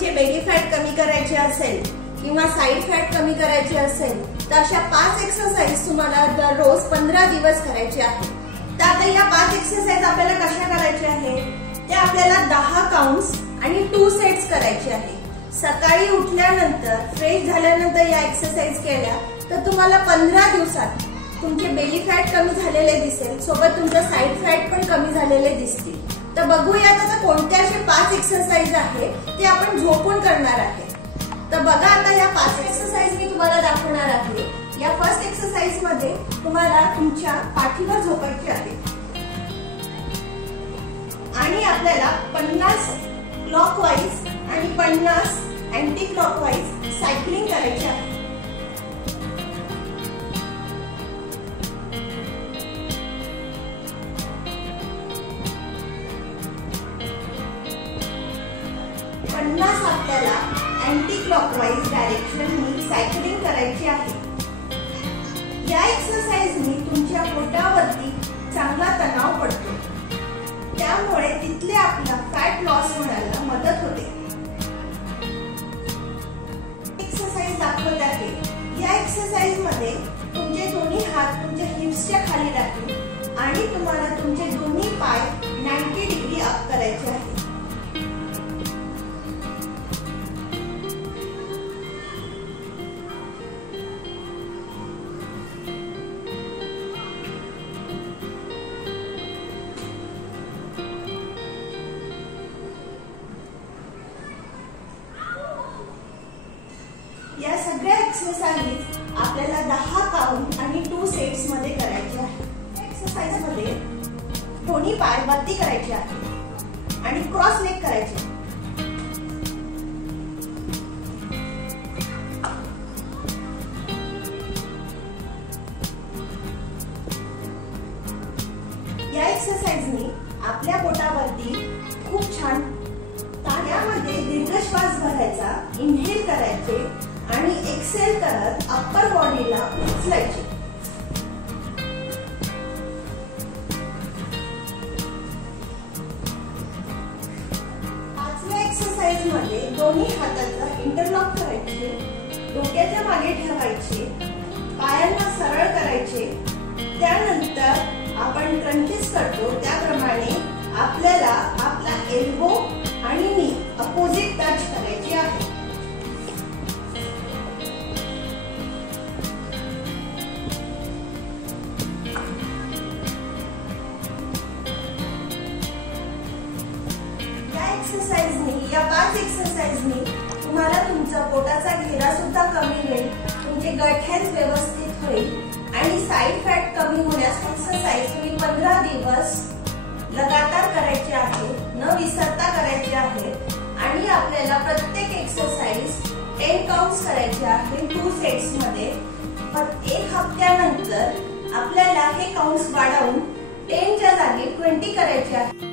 तुमचे belly fat कमी करायचे असेल किंवा साइड फॅट कमी करायचे असेल तर अशा 5 एक्सरसाइज तुम्हाला दररोज 15 दिवस करायचे आहे। तर आता या 5 एक्सरसाइज आपल्याला कशा करायच्या आहे, ते आपल्याला 10 काउंट्स आणि 2 सेट्स करायचे आहे। सकाळी उठल्यानंतर फ्रेश झाल्यानंतर या एक्सरसाइज केल्या तर तुम्हाला 15 दिवसात तुमचे बेली फॅट कमी झालेले दिसेल, सोबत तुमचं साइड फॅट पण कमी झालेले दिसतील। तर बघूयात आता कोणत्या असे 5 एक्सरसाइज आहेत ते आपण झोपून करणार आहे। तर बघा आता या 5 एक्सरसाइज मी तुम्हाला दाखवणार आहे। या फर्स्ट एक्सरसाइज मध्ये तुम्हाला तुमच्या पाठीवर झोपायचे आहे आणि आपल्याला 50 क्लॉकवाइज आणि 50 अँटी क्लॉकवाइज सायकलिंग करायची आहे। आपल्याला अँटी क्लॉकवाइज डायरेक्शन सायकलिंग करायची आहे। या एक्सरसाइजनी तुमच्या पोटावरती चांगला तणाव पडतो, त्यामुळे तिथले आपला फॅट लॉस होण्याला मदत होते। एक्सरसाइज दाखवत आहे। या एक्सरसाइज मध्ये तुमचे दोन्ही हात तुमच्या हिप्सच्या खाली राहतील आणि तुम्हाला तुमचे दोन्ही पाय 90 डिग्री अप करायचे आहे। या सगळ्या एक्सरसाइज आपल्याला 10 काउंट आणि 2 सेट्स मध्ये करायचे आहे। एक्सरसाइज मध्ये दोन्ही पाय वरती करायचे आहे आणि क्रॉस लेग करायचे। या एक्सरसाइजनी आपल्या पोटावरती खूप छान ताण्यामध्ये दीर्घ श्वास भरायचा, इनहेल करायचे आणि एक्सेल करत अप्पर बॉडीला उचलायचे। पाचव्या एक्सरसाइज मध्ये दोन्ही हाताचा इंटरलॉक करायचे, डोक्याच्या मागे ठेवायचे, पायांना सरळ करायचे। त्यानंतर आपण क्रंचेस करतो त्याप्रमाणे आपल्याला आपला एल्बो आणि नी अपोजिट टच करायची आहे। या 5 एक्सरसाइजनी तुम्हाला तुमचा पोटाचा घेरा सुद्धा कमी होईल, तुमचे गट हेल्थ व्यवस्थित होईल आणि साइड फॅट कमी होण्यास एक्सरसाइज तुम्ही 15 दिवस लगातार करायचे आहे, न विसरता करायचे आहे। आणि आपल्याला प्रत्येक एक्सरसाइज 10 काउंट्स करायचे आहे 2 सेट्स मध्ये। पण 1 हप्त्यानंतर आपल्याला हे काउंट्स वाढवून 10 च्या जागी 20 करायचे आहे।